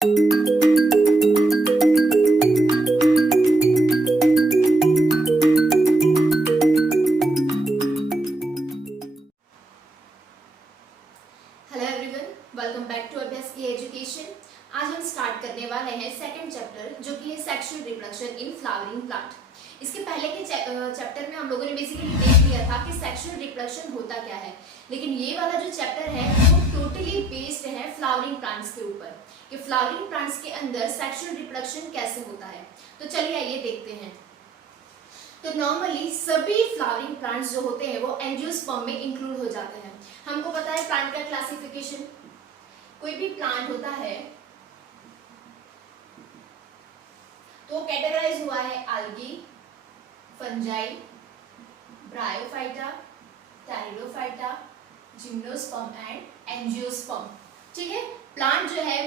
Everyone, welcome back to अभ्यास की education. आज हम स्टार्ट करने वाले हैं सेकंड चैप्टर जो कि है sexual reproduction in flowering plant. इसके पहले के चैप्टर में हम लोगों ने बेसिकली देख लिया था कि सेक्सुअल रिप्रोडक्शन होता क्या है, लेकिन ये वाला जो चैप्टर है वो टोटली बेस्ड है फ्लावरिंग प्लांट्स के ऊपर कि फ्लावरिंग प्लांट्स के अंदर सेक्सुअल रिप्रोडक्शन कैसे होता है। तो चलिए आइए देखते हैं। तो नॉर्मली सभी फ्लावरिंग प्लांट्स जो होते हैं वो एंजियोस्पर्म में इंक्लूड हो जाते हैं। हमको पता है प्लांट का क्लासिफिकेशन, कोई भी प्लांट होता है तो कैटेगराइज हुआ है algae, fungi, bryophyta, pteridophyta, gymnosperm and angiosperm. ठीक है, प्लांट जो है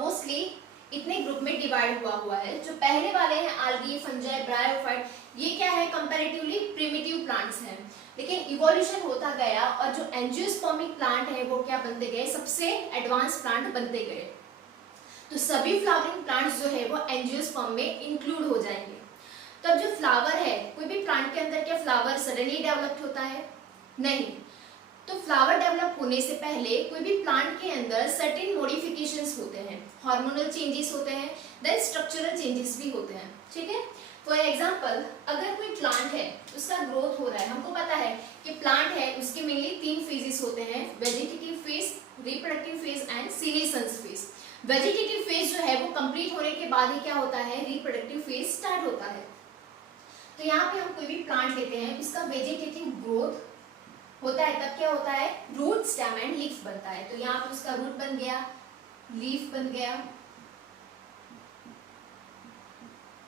मोस्टली इतने ग्रुप में डिवाइड हुआ है। जो पहले वाले हैं आल्गी, फंजाई, ब्रायोफाइट, ये क्या है कंपैरेटिवली प्रिमिटिव प्लांट्स हैं, लेकिन इवोल्यूशन होता गया और जो एंजियोस्पर्मिक प्लांट है वो क्या बनते गए, सबसे एडवांस प्लांट बनते गए। तो सभी फ्लावरिंग प्लांट्स जो है वो एंजियोस्पर्म में इंक्लूड हो जाएंगे। तो अब जो फ्लावर है, कोई भी प्लांट के अंदर क्या फ्लावर सडनली डेवलप होता है? नहीं। तो फ्लावर डेवलप होने से पहले कोई भी प्लांट के अंदर सर्टेन मॉडिफिकेशंस होते हैं, हार्मोनल चेंजेस होते हैं, देन स्ट्रक्चरल चेंजेस भी होते हैं। ठीक है, फॉर एग्जांपल अगर कोई प्लांट है उसका ग्रोथ हो रहा है, हमको पता है कि प्लांट है उसके मेनली 3 फेजेस होते हैं, vegetative phase, reproductive phase and senescence phase. Vegetative phase जो है वो कंप्लीट होने के बाद ही क्या होता है, रिप्रोडक्टिव फेज स्टार्ट होता है। तो यहाँ पे हम कोई भी प्लांट लेते हैं, उसका वेजिटेटिव ग्रोथ होता है, तब क्या होता है, रूट, स्टेम एंड लीफ बनता है। तो यहाँ पे उसका रूट बन गया, लीफ बन गया।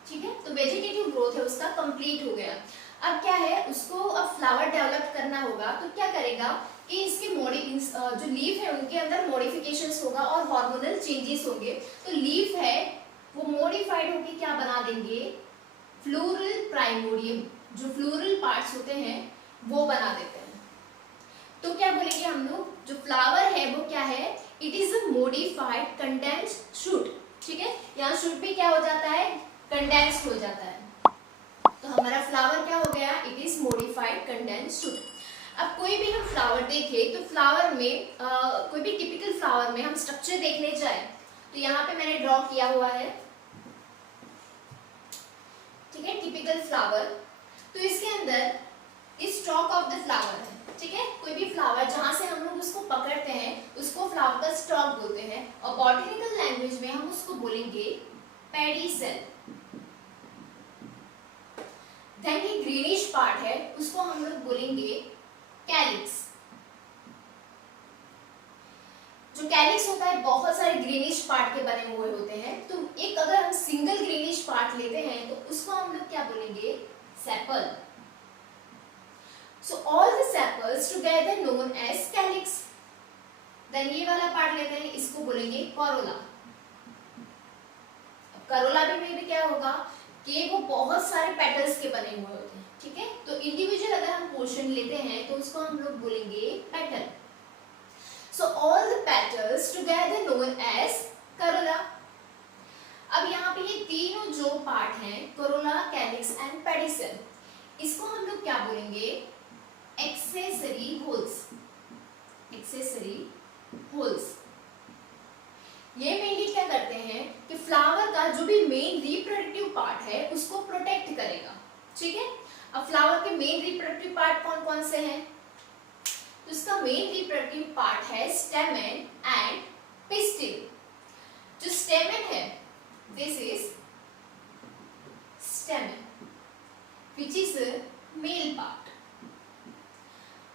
ठीक है, तो वेजिटेटिव ग्रोथ है उसका कंप्लीट हो गया। अब क्या है, उसको अब फ्लावर डेवलप करना होगा, तो क्या करेगा कि इसके जो लीफ है उनके अंदर मॉडिफिकेशंस होगा और हार्मोनल चेंजेस होंगे। तो लीफ है वो मॉडिफाइड होके क्या बना देंगे, फ्लोरल प्राइमोडियम, जो फ्लोरल पार्ट्स होते हैं वो बना देते हैं। तो क्या बोलेंगे हम लोग, जो फ्लावर है वो क्या है, it is a modified condensed shoot. ठीक है, यहाँ शूट भी क्या हो जाता है, कंडेंस्ड हो जाता है। तो हमारा फ्लावर क्या हो गया, it is modified condensed shoot. अब कोई भी हम फ्लावर देखें तो फ्लावर में कोई भी टिपिकल फ्लावर में हम स्ट्रक्चर देखने जाए तो यहाँ पे मैंने ड्रॉ किया हुआ है। ठीक है, टिपिकल फ्लावर, तो इसके अंदर इस स्टॉक ऑफ द फ्लावर है। ठीक है, कोई भी फ्लावर जहां से हम लोग उसको पकड़ते हैं उसको फ्लावर का स्टॉक बोलते हैं, और बॉटनिकल लैंग्वेज में हम उसको बोलेंगे पेडिसेल। देन ये ग्रीनिश पार्ट है उसको हम लोग बोलेंगे कैलिक्स। जो कैलिक्स होता है बहुत सारे ग्रीनिश पार्ट के बने हुए होते हैं, तो एक अगर हम सिंगल ग्रीनिश पार्ट लेते हैं तो उसको हम लोग क्या बोलेंगे, sepal. So all the sepals together known as calyx. Then ये वाला पार्ट लेते हैं, इसको बोलेंगे करोला। अब करोला में भी क्या होगा कि वो बहुत सारे पेटल्स के बने हुए होते हैं। ठीक है, तो इंडिविजुअल अगर हम पोर्शन लेते हैं तो उसको हम लोग बोलेंगे petal. So all the petals together known as corolla. अब यहाँ पे ये तीनों जो पार्ट हैं, करोला, कैलिक्स एंड पेडिसेल, इसको हम लोग क्या बोलेंगे, एक्सेसरी होल्स। एक्सेसरी होल्स ये मेनली क्या करते हैं कि फ्लावर का जो भी मेन रिप्रोडक्टिव पार्ट है उसको प्रोटेक्ट करेगा। ठीक है, अब फ्लावर के मेन रिप्रोडक्टिव पार्ट कौन कौन से हैं, तो इसका मेन रिप्रोडक्टिव पार्ट है स्टेमन एंड पिस्टिल। जो स्टेमन है, this is स्टेमन which is male part,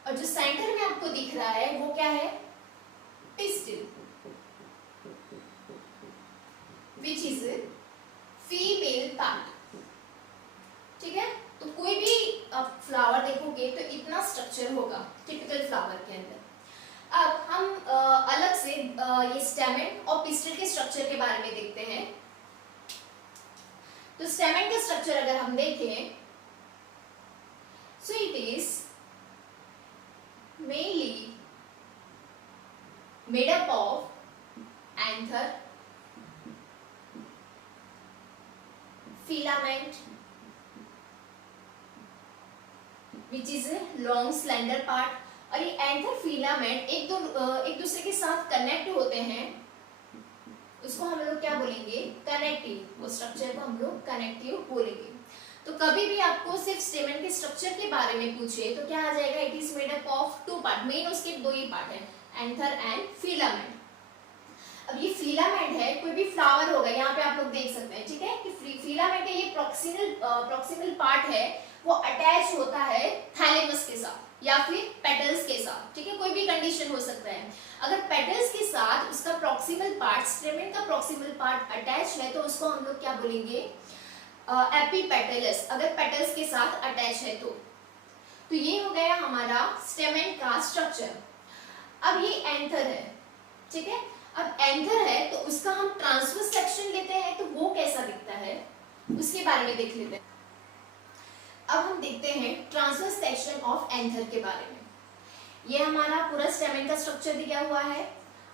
और जो सेंटर में आपको दिख रहा है वो क्या है, pistil which is female part. ठीक है, तो कोई भी आप फ्लावर देखोगे तो इतना स्ट्रक्चर होगा टिपिकल फ्लावर के अंदर। अब हम अलग से ये स्टेमन और पिस्टिल के स्ट्रक्चर के बारे में देखते हैं। तो स्टेमन का स्ट्रक्चर अगर हम देखें, so it is mainly made up of anther, filament which is a long slender part। और ये एंथर फिलामेंट एक दूसरे के साथ कनेक्ट होते हैं, उसको हम लोग क्या बोलेंगे, कनेक्टिव। वो स्ट्रक्चर को हम लोग कनेक्टिव बोलेंगे। तो कभी भी आपको सिर्फ स्टेमन के स्ट्रक्चर के बारे में पूछे तो क्या आ जाएगा, it is made up of two part, main उसके दो ही पार्ट है, एंथर एंड फिलामेंट। अब ये फिलामेंट है, कोई भी फ्लावर होगा, यहाँ पे आप लोग देख सकते हैं, ठीक है, कि फिलामेंट है, ये प्रॉक्सिमल पार्ट है, वो अटैच होता है थैलेमस के साथ या फिर पेटल्स के साथ, ठीक है, कोई भी कंडीशन हो सकता है। अगर पेटल्स के साथ उसका प्रॉक्सिमल पार्ट, स्टेमन का प्रॉक्सिमल पार्ट अटैच है तो उसको हम लोग क्या बोलेंगे, एपीपेटलस, अगर पेटल्स के साथ अटैच है तो ये हो गया हमारा स्टेमन का स्ट्रक्चर। अब ये एंथर है, ठीक है, अब एंथर है तो उसका हम ट्रांसवर्स सेक्शन लेते हैं तो वो कैसा दिखता है उसके बारे में देख लेते हैं। अब हम देखते हैं ट्रांसवर्स सेक्शन ऑफ एंथर के बारे में। ये हमारा पूरा स्टेमन का स्ट्रक्चर दिया हुआ है,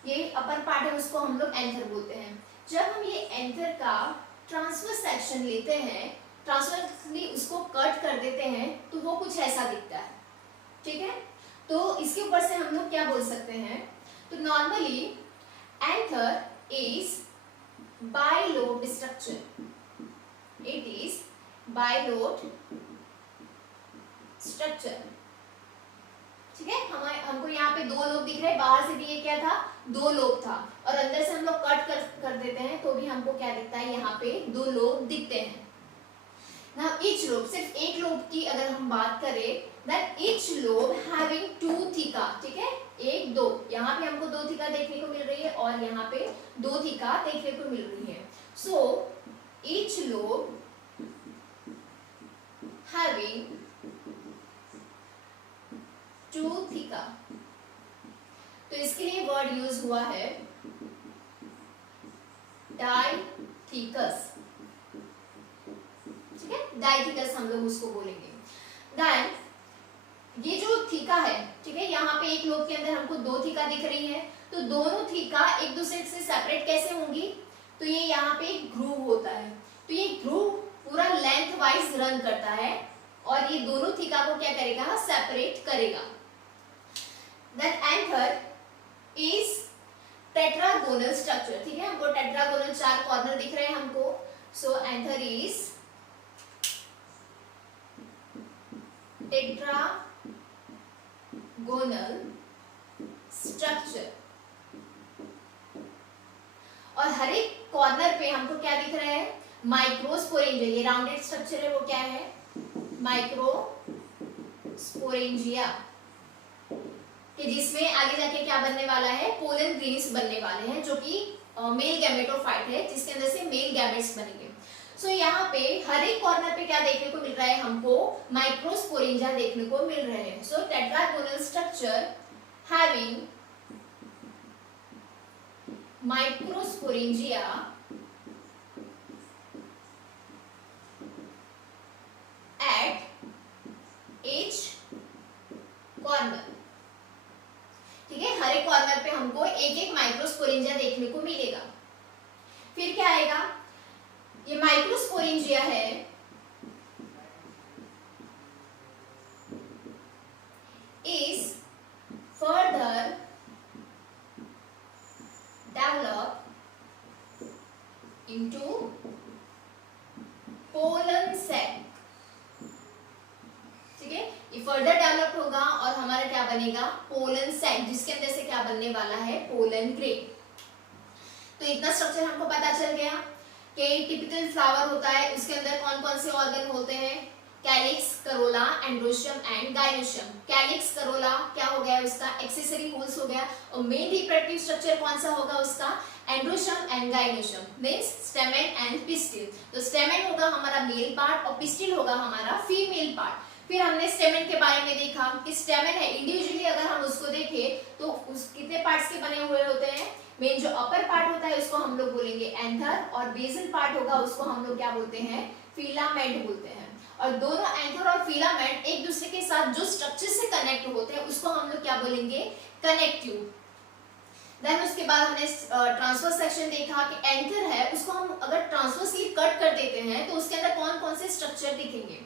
ये अपर पार्ट है, उसको हम लोग एंथर बोलते हैं। जब हम ये एंथर का ट्रांसवर्स सेक्शन लेते हैं, ट्रांसवर्सली उसको कट कर देते हैं तो वो कुछ ऐसा दिखता है, ठीक है। तो इसके ऊपर से हम लोग क्या बोल सकते हैं, तो normally anther is bilobe structure, it is bilobe structure, ठीक है। हमको यहाँ पे दो लोब दिख रहे हैं, बाहर से भी ये क्या था, दो लोब था, और अंदर से हम लोग कट कर देते हैं तो भी हमको क्या दिखता है, यहाँ पे दो लोब दिखते हैं ना। ईच लोब, सिर्फ एक लोब की अगर हम बात करें, that each lobe having two theca, ठीक है, एक दो, यहाँ पे हमको दो थीका देखने को मिल रही है और यहाँ पे दो थीका देखने को मिल रही है। So each lobe having two theca, तो इसके लिए वर्ड यूज हुआ है डाइथीकस, ठीक है, डाइथीकस हम लोग उसको बोलेंगे। देन ये जो थीका है, ठीक है, यहाँ पे एक लोब के अंदर हमको दो थीका दिख रही है, तो दोनों थीका एक दूसरे से सेपरेट कैसे होंगी, तो ये यहाँ पे एक ग्रूव होता है, तो ये ग्रूव पूरा लेंथ वाइज रन करता है और ये दोनों थीका को क्या करेगा, सेपरेट करेगा। Then anther is tetragonal structure, ठीक है, हमको टेट्रागोनल चार कॉर्नर दिख रहे हैं हमको। So anther is tetragonal structure, और हर एक कॉर्नर पे हमको क्या दिख रहा है, माइक्रोस्पोरेंजिया, ये राउंडेड स्ट्रक्चर है, वो क्या है, माइक्रोस्पोरेंजिया, कि जिसमें आगे जाके क्या बनने वाला है, पोलन ग्रेन्स बनने वाले हैं, जो कि मेल गैमेटोफाइट है, जिसके अंदर से मेल गैमेट्स बनेंगे। सो यहाँ पे हर एक कॉर्नर पे क्या देखने को मिल रहा है, हमको माइक्रोस्पोरेंजिया देखने को मिल रहे हैं। So tetragonal structure having microsporangia at each corner, ठीक है, हर एक कॉर्नर पे हमको एक एक माइक्रोस्पोरेंजिया देखने को मिलेगा। फिर क्या आएगा, ये माइक्रोस्पोरेंजिया है, is further develop into pollen sac, ठीक है, ये फर्दर डेवलप होगा और हमारा क्या बनेगा, पोलन सैक, जिसके अंदर से क्या बनने वाला है, पोलन ग्रेन। तो इतना स्ट्रक्चर हमको पता चल गया कि टिपिकल फ्लावर होता है, उसके अंदर कौन कौन से ऑर्गन होते हैं, calyx, Corolla, androecium and gynoecium. Calyx, Corolla क्या हो गया, उसका एक्सेसरी होल्स हो गया, और मेन रिप्रोडक्टिव स्ट्रक्चर कौन सा होगा उसका, androecium and gynoecium, means stamen and pistil. तो स्टेमेन होगा हमारा मेल पार्ट और पिस्टिल होगा हमारा फीमेल पार्ट। फिर हमने स्टेमेन के बारे में देखा कि स्टेमेन है, इंडिविजुअली अगर हम उसको देखें तो उस कितने पार्ट्स के बने हुए होते हैं, मेन जो अपर पार्ट होता है उसको हम लोग बोलेंगे एंथर, और बेसल पार्ट होगा उसको हम लोग क्या बोलते हैं, फिलामेंट बोलते हैं। और दोनों एंथर और फिलामेंट एक दूसरे के साथ जो स्ट्रक्चर से कनेक्ट होते हैं उसको हम लोग क्या बोलेंगे, कनेक्टिव। देन उसके बाद हमने ट्रांसफर सेक्शन देखा कि एंथर है उसको हम अगर ट्रांसवर्सली कट कर देते हैं तो उसके अंदर कौन कौन से स्ट्रक्चर दिखेंगे।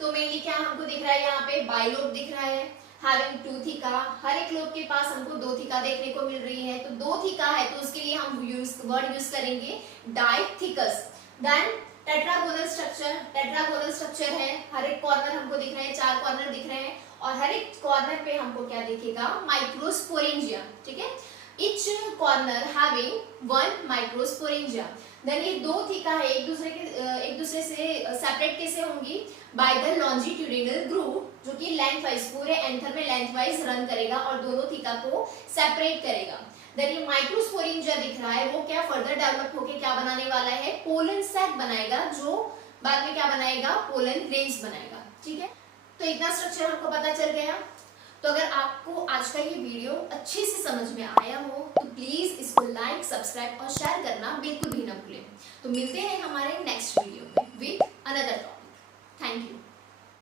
तो मेनली क्या हमको दिख रहा है, यहाँ पे बाइलोब दिख रहा है हैविंग 2 थीका, हर एक लोब के पास हमको 2 थीका देखने को मिल रही है। तो 2 थीका है तो उसके लिए हम वर्ड यूज करेंगे डाइथिकस। देन टेट्रागोनल स्ट्रक्चर है, हर एक कॉर्नर हमको दिख रहे हैं, 4 कॉर्नर दिख रहे हैं और हर एक कॉर्नर पे हमको क्या दिखेगा, माइक्रोस्पोरेंजिया, ठीक है। Each corner having 1 microsporangia. Then ये 2 थीका है एक दूसरे से सेपरेट कैसे होंगी, बाय द लॉन्जिट्यूडिनल ग्रूव, जो कि लेंथ वाइज पूरे एंथर में लेंथ वाइज रन करेगा और दोनों थीका को सेपरेट करेगा। देन ये माइक्रोस्पोरेंजिया दिख रहा है, वो क्या फर्दर डेवलप होके क्या बनाने वाला है, पोलन सैक बनाएगा, जो बाद में क्या बनाएगा, पोलन ग्रेन्स बनाएगा, ठीक है। तो इतना स्ट्रक्चर हमको पता चल गया। तो अगर आपको आज का ये वीडियो अच्छे से समझ में आया हो तो प्लीज इसको लाइक, सब्सक्राइब और शेयर करना बिल्कुल भी ना भूलें। तो मिलते हैं हमारे नेक्स्ट